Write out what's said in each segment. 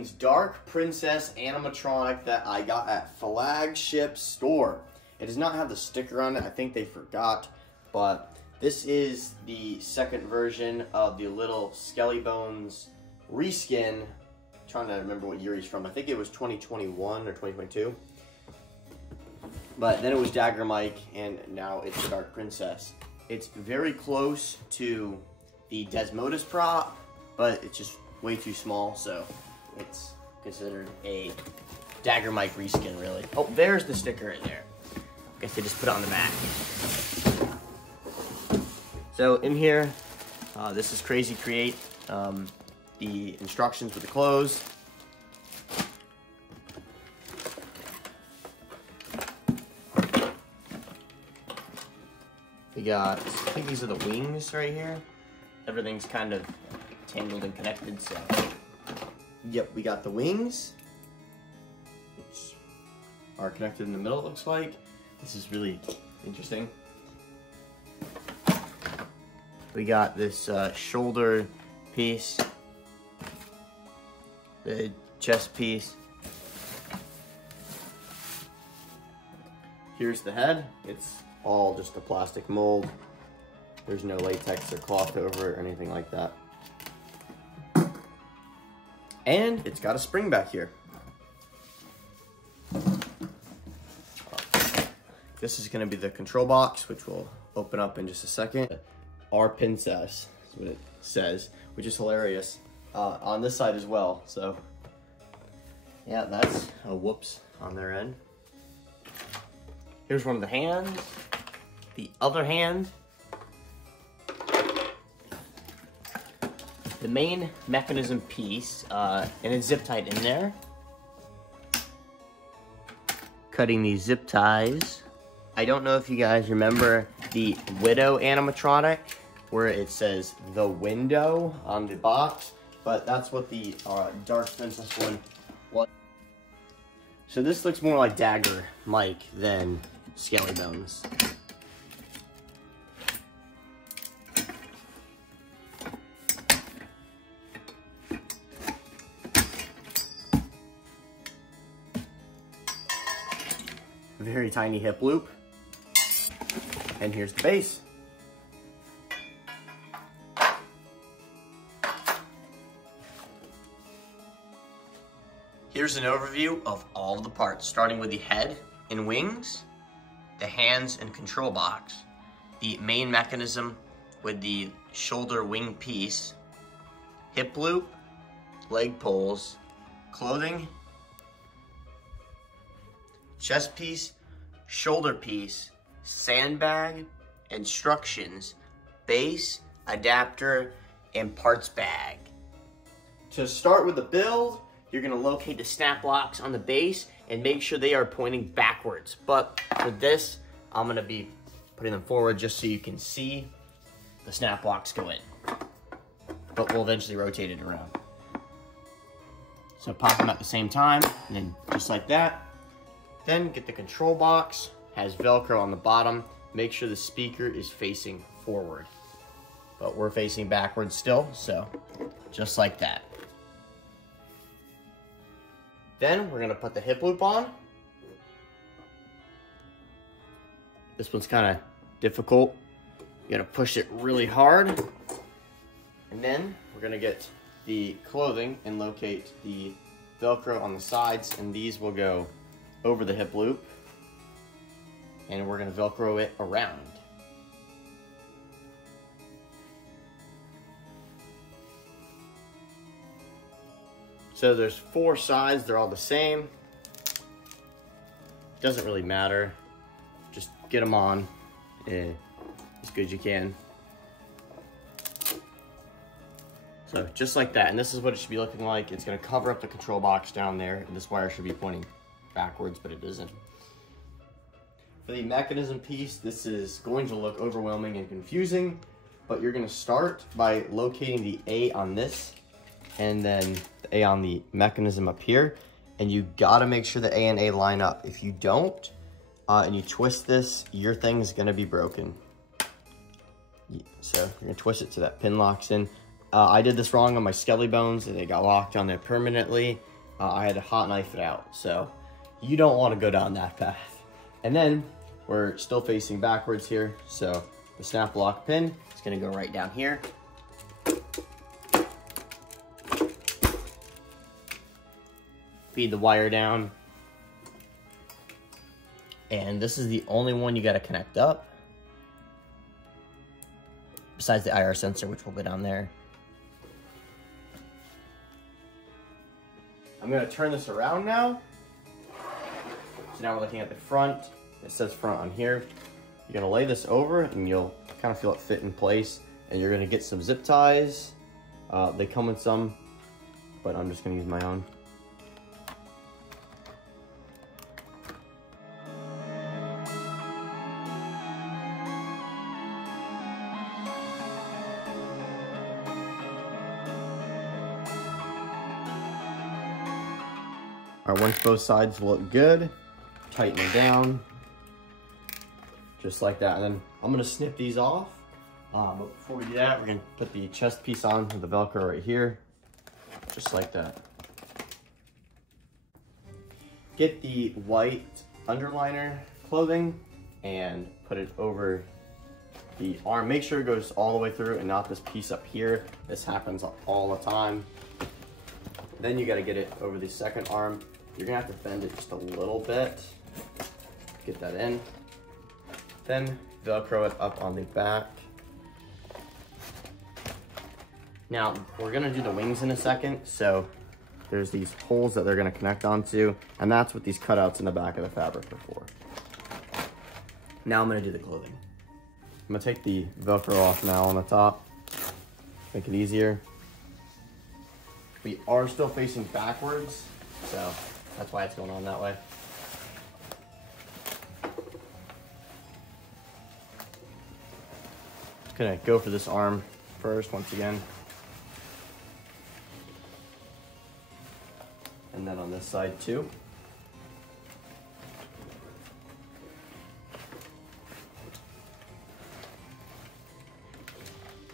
contains Dark Princess Animatronic that I got at Flagship Store. It does not have the sticker on it. I think they forgot, but this is the second version of the little Skelly Bones reskin. I'm trying to remember what year he's from. I think it was 2021 or 2022. But then it was Dagger Mike, and now it's the Dark Princess. It's very close to the Desmodus prop, but it's just way too small, so it's considered a Dagger Mike reskin, really. Oh, there's the sticker right there. I guess they just put it on the back. So in here, this is Crazy Create. The instructions with the clothes. We got, I think these are the wings right here. Everything's kind of tangled and connected, so. Yep, we got the wings, which are connected in the middle, it looks like. This is really interesting. We got this shoulder piece, the chest piece. Here's the head. It's all just a plastic mold. There's no latex or cloth over it or anything like that. And it's got a spring back here. This is gonna be the control box, which we'll open up in just a second. Our princess is what it says, which is hilarious. On this side as well, so. Yeah, that's a whoops on their end. Here's one of the hands. The other hand. The main mechanism piece, and it's zip tied in there. Cutting these zip ties. I don't know if you guys remember the Widow animatronic, where it says the window on the box, but that's what the Dark Princess one was. So this looks more like Dagger Mike than Skelly Bones. Very tiny hip loop. And here's the base. Here's an overview of all of the parts, starting with the head and wings, the hands and control box, the main mechanism with the shoulder wing piece, hip loop, leg poles, clothing, chest piece, shoulder piece, sandbag, instructions, base, adapter, and parts bag. To start with the build, you're gonna locate the snap locks on the base and make sure they are pointing backwards. But for this, I'm gonna be putting them forward just so you can see the snap locks go in. But we'll eventually rotate it around. So pop them at the same time, and then just like that. Then get the control box, has Velcro on the bottom. Make sure the speaker is facing forward. But we're facing backwards still, so just like that. Then we're gonna put the hip loop on. This one's kind of difficult. You gotta push it really hard. And then we're gonna get the clothing and locate the Velcro on the sides, and these will go over the hip loop. And we're gonna Velcro it around. So there's 4 sides, they're all the same. Doesn't really matter. Just get them on as good as you can. So just like that, and this is what it should be looking like. It's gonna cover up the control box down there, and this wire should be pointing backwards, but it isn't. For the mechanism piece, this is going to look overwhelming and confusing, but you're gonna start by locating the A on this, and then the A on the mechanism up here, and you gotta make sure the A and A line up. If you don't, and you twist this, your thing's gonna be broken. So you're gonna twist it so that pin locks in. I did this wrong on my Skelly Bones, and they got locked on there permanently, I had to hot knife it out. So you don't want to go down that path. And then we're still facing backwards here. So the snap lock pin is gonna go right down here. Feed the wire down. And this is the only one you gotta connect up. Besides the IR sensor, which will go down there. I'm gonna turn this around now. So now we're looking at the front. It says front on here. You're gonna lay this over and you'll kind of feel it fit in place. And you're gonna get some zip ties. They come with some, but I'm just gonna use my own. All right, once both sides look good, tighten them down, just like that. And then I'm gonna snip these off. But before we do that, we're gonna put the chest piece on with the Velcro right here, just like that. Get the white underliner clothing and put it over the arm. Make sure it goes all the way through and not this piece up here. This happens all the time. Then you gotta get it over the second arm. You're gonna have to bend it just a little bit. Get that in. Then Velcro it up on the back. Now, we're gonna do the wings in a second, so there's these holes that they're gonna connect onto, and that's what these cutouts in the back of the fabric are for. Now I'm gonna do the clothing. I'm gonna take the Velcro off now on the top, make it easier. We are still facing backwards, so that's why it's going on that way. Just gonna go for this arm first, once again. And then on this side too.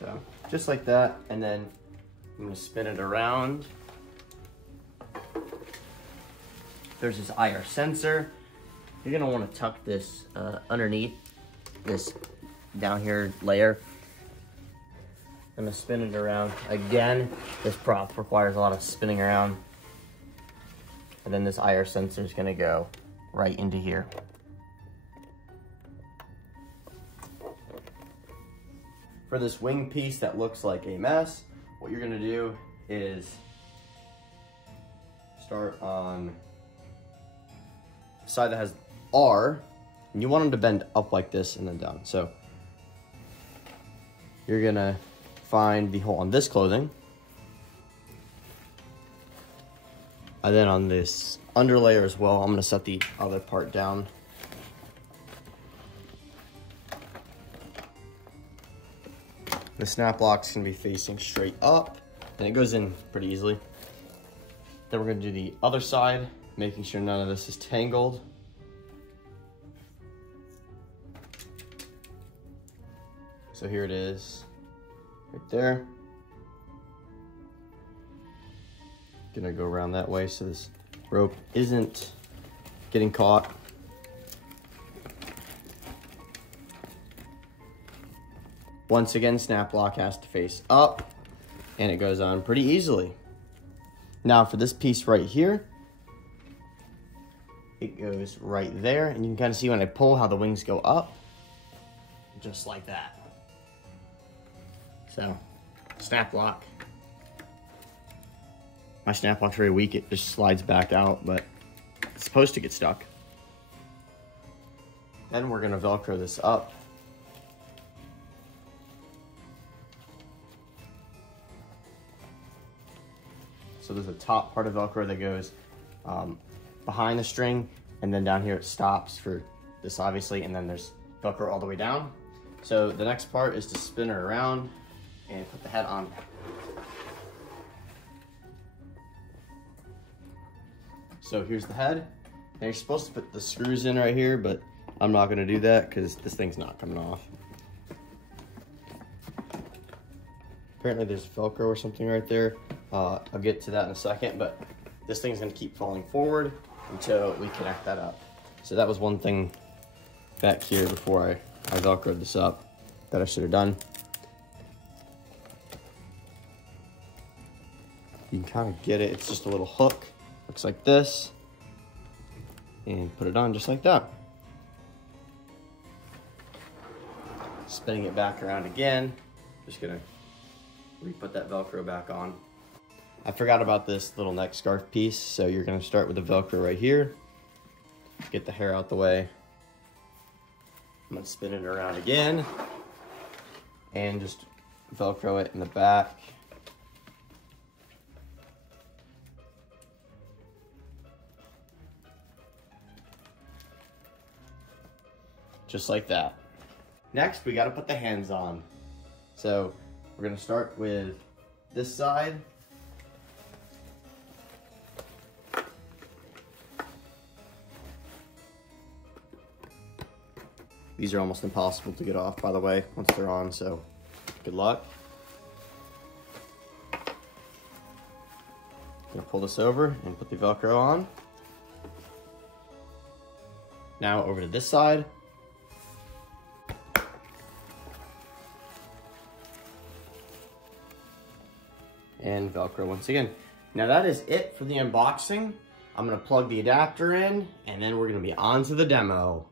So, just like that, and then I'm gonna spin it around. There's this IR sensor. You're gonna wanna tuck this underneath this down here layer. I'm gonna spin it around. Again, this prop requires a lot of spinning around. And then this IR sensor is gonna go right into here. For this wing piece that looks like a mess, what you're gonna do is start on the side that has R, and you want them to bend up like this and then down. So you're gonna find the hole on this clothing, and then on this underlayer as well, I'm gonna set the other part down. The snap lock's gonna be facing straight up, and it goes in pretty easily. Then we're gonna do the other side, making sure none of this is tangled. So here it is, right there. Gonna go around that way so this rope isn't getting caught. Once again, snap lock has to face up, and it goes on pretty easily. Now for this piece right here, it goes right there, and you can kind of see when I pull how the wings go up, just like that. So, snap lock. My snap lock's very weak, it just slides back out, but it's supposed to get stuck. Then we're gonna Velcro this up. So there's a top part of Velcro that goes behind the string, and then down here it stops for this obviously, and then there's Velcro all the way down. So the next part is to spin her around and put the head on. So here's the head. Now you're supposed to put the screws in right here, but I'm not gonna do that because this thing's not coming off. Apparently there's Velcro or something right there. I'll get to that in a second, but this thing's gonna keep falling forward until we connect that up. So that was one thing back here before I Velcroed this up that I should have done. You can kind of get it, it's just a little hook, looks like this, and put it on just like that. Spinning it back around again, just gonna re-put that Velcro back on. I forgot about this little neck scarf piece, so you're gonna start with the Velcro right here, get the hair out the way. I'm gonna spin it around again, and just Velcro it in the back. Just like that. Next, we gotta put the hands on. So we're gonna start with this side. These are almost impossible to get off, by the way, once they're on, so good luck. Gonna pull this over and put the Velcro on. Now over to this side. And Velcro once again. Now that is it for the unboxing. I'm gonna plug the adapter in, and then we're gonna be on to the demo.